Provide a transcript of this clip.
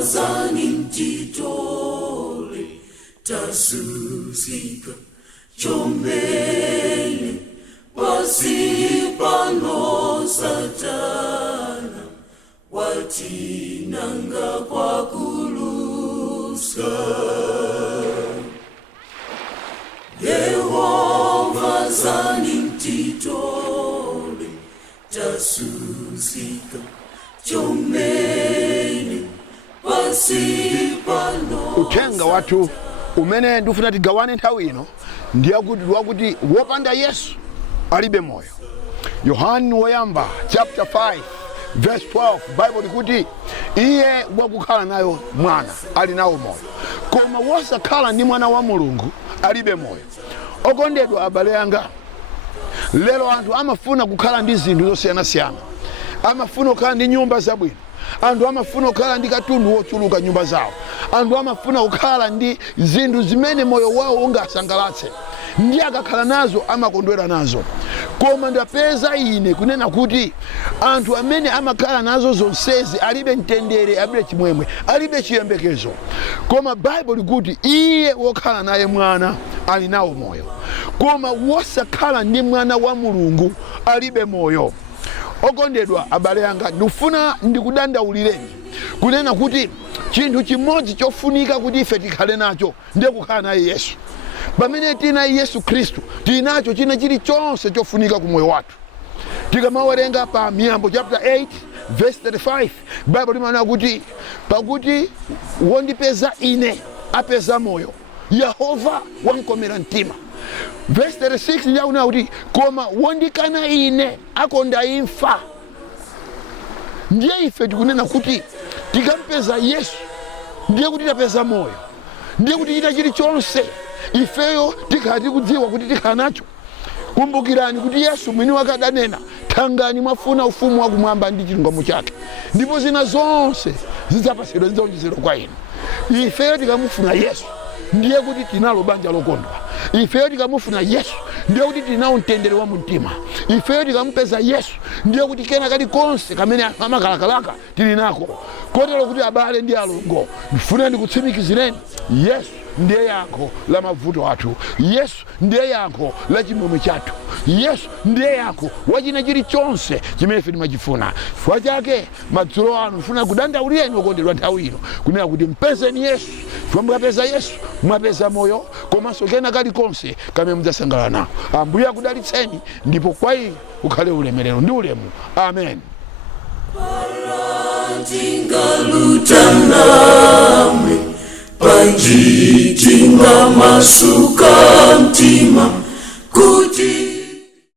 vazani mtitole tasuzika chomene pasipano Satana watinanga kwa kulusa. Yehova zani mtitole tasuzika chomene pasipano. Utenga watu umene ndifuna tigawane nthawi ino ndiye kuti wopanda Yesu alibe moyo. Yohani woyamba chapter 5 verse 12 Bible likuti iye wakukhala nayo mwana ali nawo moyo, koma wosakhala ndi mwana wa Mulungu alibe moyo. Okondedwa abale anga, lero anthu amafuna kukhala ndi zinthu zosiyanasiyana, amafuna kukhala ndi nyumba zabwino, anthu amafuna kukhala ndi katundu wochuluka nyumba zawo, anthu amafuna kukhala ndi zinthu zimene moyo wawo ungasangalatse, ndi akakhala nazo amakondwera nazo. Koma ndapeza ine kunena kuti anthu amene amakhala nazo zonsezi alibe mtendere, alibe chimwemwe, alibe chiyembekezo. Koma Bible likuti iye wokhala naye mwana ali nawo moyo, koma wosakhala ndi mwana wa Mulungu alibe moyo. Okondedwa abale anga, ndifuna ndikudandaulireni kunena kuti chinthu chimodzi chofunika kuti ife tikhale nacho ndiye kukhala naye Yesu. Pamene tina Yesu Kristu tinacho china chilichonse chofunika ku moyo wathu. Tikamawerenga pa Miyambo chapter 8 verse 35 Bible limanena kuti pakuti wondipeza ine apeza moyo, Yehova wankomera mtima. Verse 36 ndiye kuti koma wondikana ine akonda imfa. Ndiye ife tikunena kuti tikampeza Yesu ndiye kuti tapeza moyo, ndiye kuti china chilichonse ifeyo tikati kudziwa kuti tikhala nacho. Kumbukirani kuti Yesu mwini wakadanena, thangani mwafuna ufumu wa kumwamba ndi chilungamo chake, ndipo zina zonse zidzapasidwa, zidzawonjezedwa kwa inu. Ifeyo tikamufuna Yesu ndiye kuti tinalo banja lokondwa. Ifeyo tikamufuna Yesu ndiye kuti tinawo mtendere wa mtima. Ifeyo tikampeza Yesu ndiye kuti kena kalikonse kamene amakalakalaka tili nako. Kotero kuti abale ndi alongo, ndifuna ndikutsimikizireni Yesu ndiye yankho la mavuto athu. Yesu ndiye yankho la chimwemwe chathu. Yesu ndiye yankho wachina chilichonse chimene ife timachifuna. Chifukwa chake madzulo anu ndifuna kudandaulireni okondedwa nthawi ino kunena kuti mpezeni Yesu. Chifukwa mukapeza Yesu mwapeza moyo, komanso kena kalikonse kamene mudzasangalala nawo. Ambuye akudalitseni, ndipo kwa inu ukhale ulemerero ndi ulemu. Amen. Tingalutaname panjitinga masuka